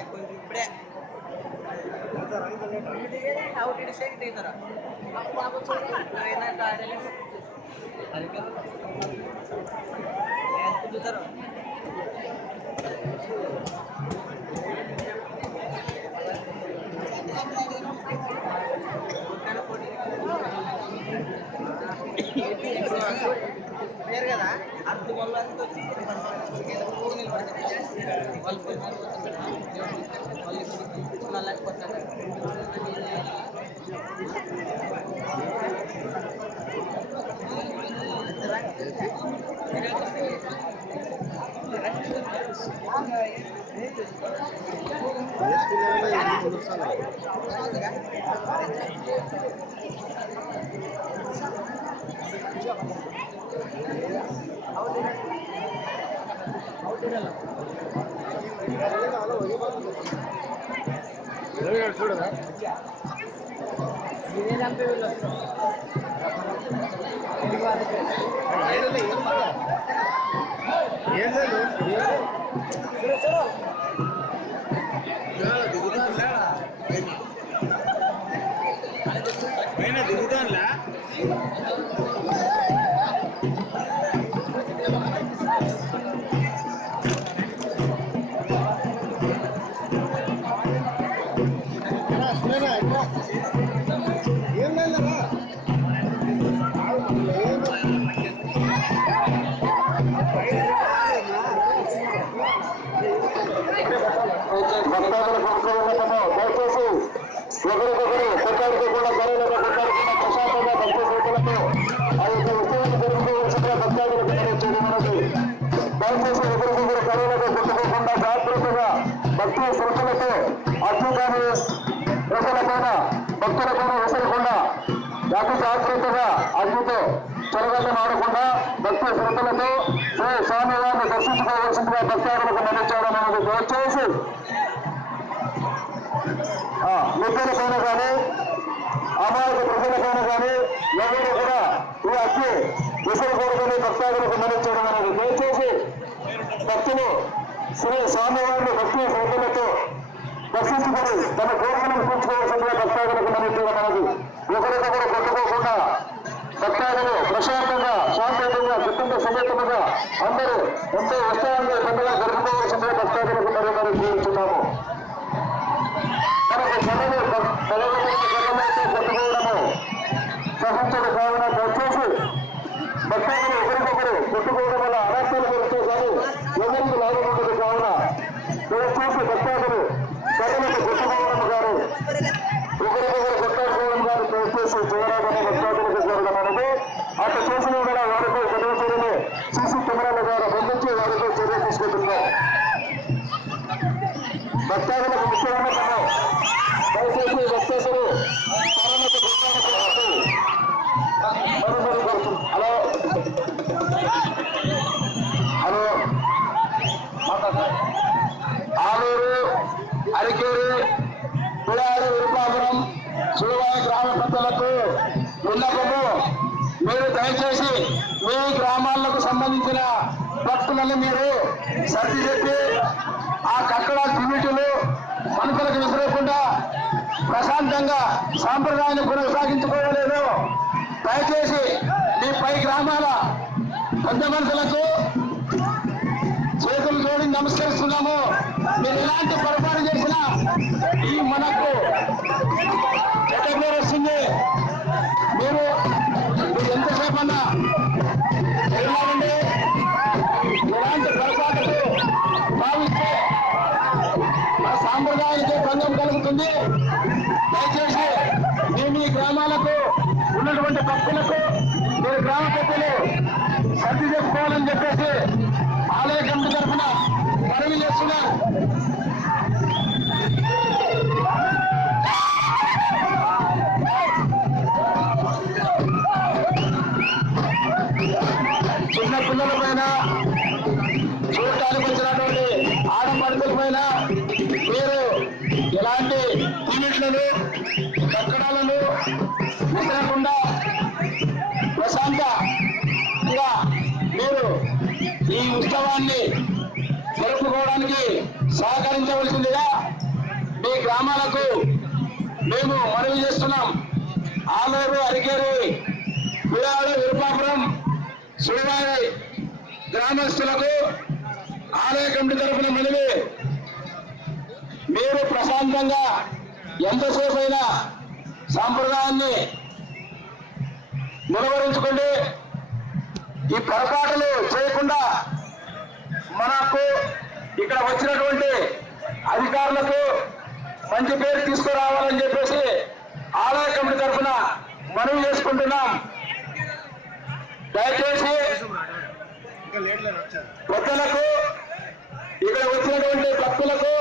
ఇప్పుడే out side తీస్తారా చూతారు పేరు కదా అర్థం వల్ల వచ్చి వాళ్ళు లేకపోతున్నారు చూడదా దిగుతానులా ఏం లేదరా దయచేసి ఒకరికొకరు కొట్టాడుకోకుండా గొడవలుగా కొట్టాడుకున్న ప్రశాంతంగా భక్తి శ్రోతలతో ఆ యొక్క ఉత్సవాన్ని జరుపుకోవలసిందిగా భక్తాదులకు తెలియజేయడం మనది. దయచేసి ఒకరికొకరు గొడవలుగా కొట్టుకోకుండా జాగ్రత్తగా భక్తి శ్రోతలతో అద్భుతాన్ని ప్రజలపైన భక్తులపైన విసరకుండా అతి జాగ్రత్తగా అగ్నితో చెరగడ్డం ఆడకుండా భక్తి శ్రద్ధలతో శ్రీ స్వామివారిని దర్శించుకోవాల్సిందిగా భక్తాదులకు నిలిచాడు మనకు దయచేసి నిద్రలపైన కానీ అమాయక ప్రజలపైన కానీ ఎవరు కూడా ఈ అగ్ని విసరకూడదని భక్తాదులకు నిలిచాడు మనకు దయచేసి భక్తులు శ్రీ స్వామివారిని భక్తి శ్రద్ధలతో దర్శించుకొని తన కోరికలను పూర్చుకోవాల్సిందిగా భక్తాదులకు నిలిచాడు మనకు ఒకరికొకరు కొట్టుకోకుండా భక్తాదులు ప్రశాంతంగా శాంతంగా కుటుంబ సమేతముగా అందరూ ఎంతో ఉత్సాహంగా పండుగ జరుపుకోవాల్సిందిగా భక్తాదులకు మరి కోరుతున్నాము. మనకు కొట్టుకోవడము సహించడు కావున దయచేసి భక్తాదులు ఒకరికొకరు కొట్టుకోవడం వల్ల అనార్థాలు పెరుగుతూ కానీ ఎవరికి లాభం ఉండదు కావున దయచేసి భక్తాదులు ప్రజలకు కొట్టుకోవడం గారు ఒకరికొకరు కొట్టాడుకోవడం గారు దయచేసి చేయరాదని భక్తాదులకు జరగడం అనేది అట్లా చేసిన కూడా వారిపై గడువు చర్యలు సీసీ కెమెరాల ద్వారా బంధించి వారిపై చర్య తీసుకుంటున్నాం. భక్తాదులకు ముఖ్యమైన పనులు దయచేసి భక్తేశ్వరు హలో హలో ఆలూరు అరికేరు పులారు విరుపాపురం శ్రీవారి గ్రామ పెద్దలకు విన్నపము, మీరు దయచేసి మీ గ్రామాలకు సంబంధించిన భక్తులను మీరు సర్ది చెప్పి ఆ కట్టడ కమిటీలు మనుషులకు విసిరకుండా ప్రశాంతంగా సాంప్రదాయాన్ని కొనసాగించుకోవలేదు. దయచేసి మీ పై గ్రామాల పెద్ద మనుషులకు చేతులు జోడి నమస్కరిస్తున్నాము. మీరు ఎలాంటి పొరపాటు చేసినా ఈ మనకు ఎక్కడ వస్తుంది. మీరు ఎంతసేపు అన్నా వెళ్ళాలండి. ఎలాంటి పొరపాటుకు భావిస్తే మా సాంప్రదాయానికి భంగం కలుగుతుంది. దయచేసి మీ గ్రామాలకు ఉన్నటువంటి భక్తులకు మీరు గ్రామ పెద్దలు సర్ది చెప్పుకోవాలని చెప్పేసి ఆలయ కమిటీ తరఫున మనవి చేస్తున్నారు. చిన్న పిల్లల పైన చూడటానికి వచ్చినటువంటి ఆడపడుతుల పైన మీరు ఎలాంటి యూనిట్లను కట్టడాలను విసరకుండా ప్రశాంతంగా మీరు ఈ ఉత్సవాన్ని జరుపుకోవడానికి సహకరించవలసిందిగా మీ గ్రామాలకు మేము మనవి చేస్తున్నాం. ఆలూరు, అరికేరి, పిడాలు, విరుపాపురం, శ్రీవారి గ్రామస్తులకు ఆలయ కమిటీ తరఫున మనవి, మీరు ప్రశాంతంగా ఎంతసేపు అయినా సాంప్రదాయాన్ని నిలవరించుకోండి. ఈ పొరపాటులు చేయకుండా మనకు ఇక్కడ వచ్చినటువంటి అధికారులకు మంచి పేరు తీసుకురావాలని చెప్పేసి ఆలయ కమిటీ తరఫున మనవి చేసుకుంటున్నాం. దయచేసి ప్రజలకు, ఇక్కడ వచ్చినటువంటి భక్తులకు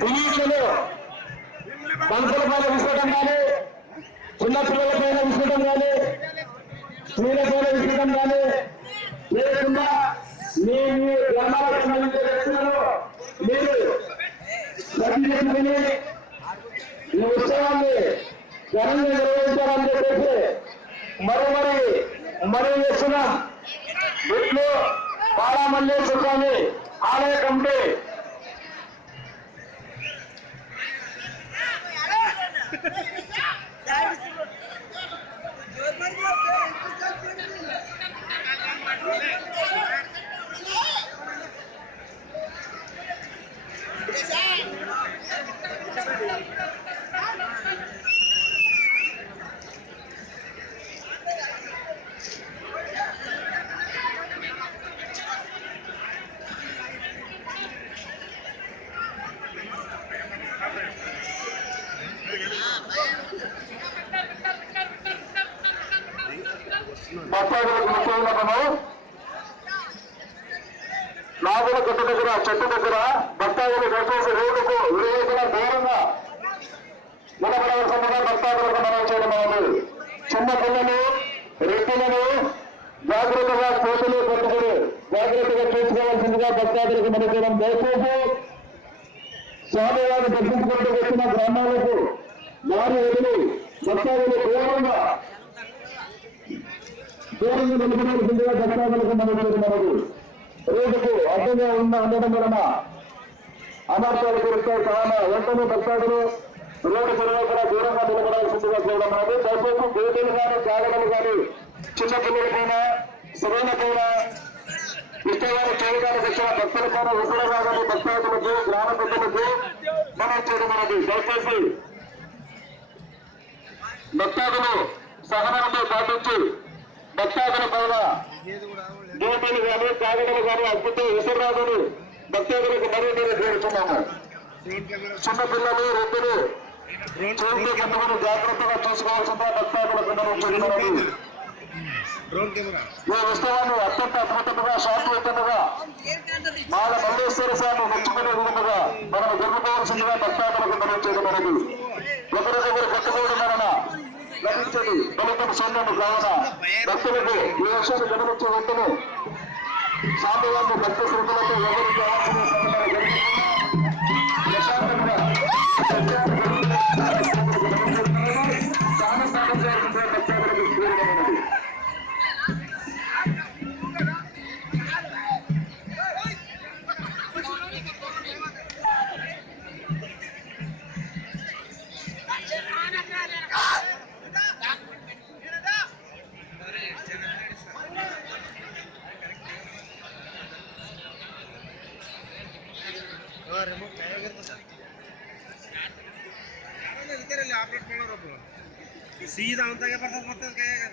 దినీషులు మనుషుల పైన విసరడం కానీ, చిన్నపిల్లల పైన విసరడం కానీ, స్త్రీల పైన విసరడం కానీ లేకుండా మీ గ్రామాలకు సంబంధించిన వ్యక్తులను మీరు ప్రతినిధిని ఈ ఉత్సవాన్ని ఘనంగా నిర్వహించాలని చెప్పేసి మరి చేస్తున్నాం. వీటిలో బాలామల్లేశ్వర స్వామి ఆలయ కమిటీ భక్తాదులకు ముఖ్యమైనను నాగుల కట్ట దగ్గర, చెట్టు దగ్గర భక్తాదులు దయచేసి రోడ్డుకు విరేకుల దూరంగా నిలబడవలసిందిగా భక్తాదులకు మనం చేయడం అనేది. చిన్న పిల్లలు, రెడ్డిలను జాగ్రత్తగా చేతులు పట్టుకుని జాగ్రత్తగా చూసుకోవాల్సిందిగా భక్తాదులకు మనం చేయడం. దయచేసి స్వామివారిని దర్శించుకుంటూ వచ్చిన గ్రామాలకు దారి వదిలి భక్తాదులు దూరంగా నిలబడాల్సిందిగా భక్తాదులకు మనం చేయడం అనేది. రోడ్డుకు అడ్డంగా ఉండడం వలన అనర్థాలు కురుస్తాయి. చాలా వెంటనే భక్తాదులు రోడ్డు తిరగకుండా దూరంగా నిలబడాల్సిందిగా చేయడం అనేది. దయచేసి గేదెలు కానీ, జాగడలు కానీ, చిన్న పిల్లల పైన, సరైన పైన ఇష్టంగా చేయడానికి వచ్చిన భక్తుల పైన విసరగాలని భక్తాదులకు, గ్రామ పెద్దలకు మనం చేయడం అనేది. దయచేసి భక్తాదులు సహనంతో పాటించి భక్తాదుల పైన గేదెలు కానీ, కాగడలు కానీ అద్భుత విసరరాదని భక్తాదులకు మరీ మీరు చేరుతున్నాము. చిన్న పిల్లలు, రెడ్డిలు చేతులు కట్టుకుని జాగ్రత్తగా చూసుకోవాల్సిందిగా భక్తాదులకు మనం చెబుతున్నది. ఈ ఉత్సవాన్ని అత్యంత అద్భుతంగా, శాంతియుతంగా మాల మల్లేశ్వర స్వామి మెచ్చుకునే విధంగా మనం జరుపుకోవాల్సిందిగా భక్తాదులకు మనం చేయడం అనేది. ఒకరికొకరు కట్టుకోవడం వలన లభించేది ఫలితం శూన్యము కావున భక్తులకు ఈ విషయాన్ని గమనించే వెంటనే సాంబవారిని భక్త శ్రద్ధలతో ఎవరికి ఆవాల్సిన సమయాలు ప్రశాంతంగా స్థానం చేయాల్సిందే భక్తాదులకు చూడమైనది. ಆಪರೇಟ್ ಮಾಡೋರು ಸೀದಾ ಅಂತಾಗೆ ಬರ್ತದೆ. ಮತ್ತೆ ಕೈಯಾಗ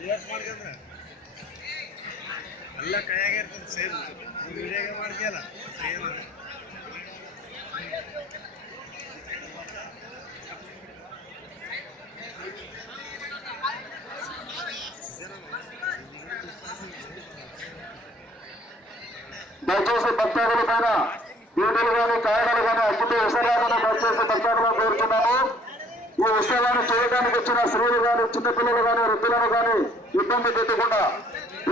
ರಿವರ್ಸ್ ಮಾಡ್ಕೊಂಡ್ರೆ ಎಲ್ಲ ಕೈಯಾಗ ಇರ್ತದೆ. ಸೇಮ್ ವಿಡಿಯೋಗೆ ಮಾಡ್ತೀಯಲ್ಲ ಸೇಮ್. దయచేసి భక్తాదుల పైన వీడులు కానీ, కాయడాలు కానీ అద్భుత విసరాలని దయచేసి భక్తాదులు కోరుతున్నాము. ఈ ఉత్సవాన్ని చేయడానికి వచ్చిన స్త్రీలు కానీ, చిన్నపిల్లలు కానీ, వృద్ధులను కానీ ఇబ్బంది పెట్టకుండా,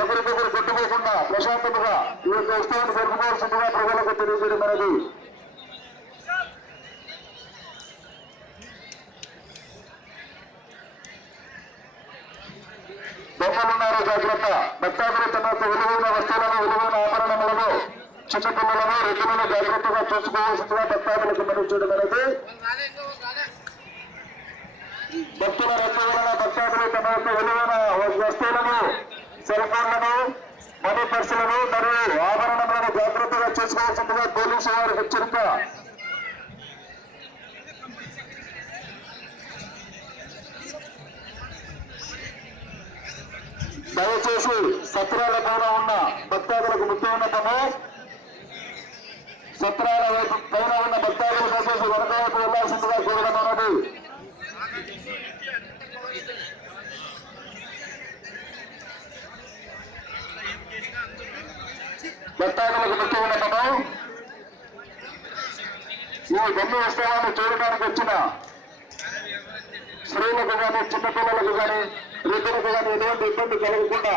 ఒకరికొకరు కొట్టుకోకుండా ప్రశాంతంగా ఈ యొక్క ఉత్సవాన్ని జరుపుకోవాల్సిందిగా ప్రజలకు తెలియజేయడం అనేది. దొంగలున్నారు, జాగ్రత్త. భక్తాదులు తమ విలువైన వస్తువులను, విలువైన ఆభరణ చిన్నపిల్లలను రెడ్డులను జాగ్రత్తగా చూసుకోవాల్సిందిగా భక్తాదులకు మనం చేయడం అనేది భక్తుల రద్దు వలన భక్తాదులు తమ యొక్క విలువైన వస్తువులను సెల్ ఫోన్లను మనీ పర్సులను మరియు ఆభరణములను జాగ్రత్తగా చేసుకోవాల్సిందిగా పోలీసు వారి హెచ్చరిక. దయచేసి సత్రాల పైన ఉన్న భక్తాదులకు ముఖ్యమైన పని, సత్రాల వైపు పైన ఉన్న భక్తాదులు దయచేసి వెనకవైపు వెళ్లాల్సిందిగా కోరడం అన్నది. భక్తాదులకు ముఖ్యమైన పని, ఈ గమ్య ఉత్సవాన్ని చూడడానికి వచ్చిన స్త్రీలకు కానీ చిన్నపిల్లలకు కానీ వృద్ధులకు కానీ ఎటువంటి ఇబ్బంది కలగకుండా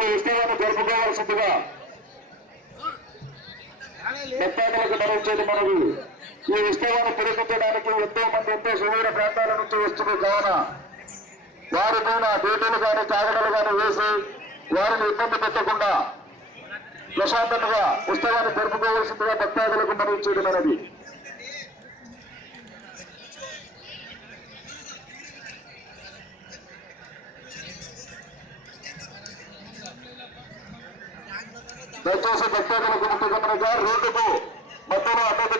ఈ ఉత్సవాన్ని జరుపుకోవాల్సిందిగా భక్తాదులకు మరొచ్చేది మనవి. ఈ ఉత్సవాన్ని తిరిగించడానికి ఎంతో మంది ఎంతో సుదూర ప్రాంతాల నుంచి వస్తుంది కావున వారి పైన డ్యూటీలు కానీ కాగడలు కానీ వేసి వారిని ఇబ్బంది పెట్టకుండా ప్రశాంతంగా ఉత్సవాన్ని జరుపుకోవాల్సిందిగా భక్తాదులకు మరొచ్చేది మనవి. దయచేసి భక్తాదులకు ముఖ్య గమనిక, రోడ్డుకు మధ్యలో అడ్డదిడ్డ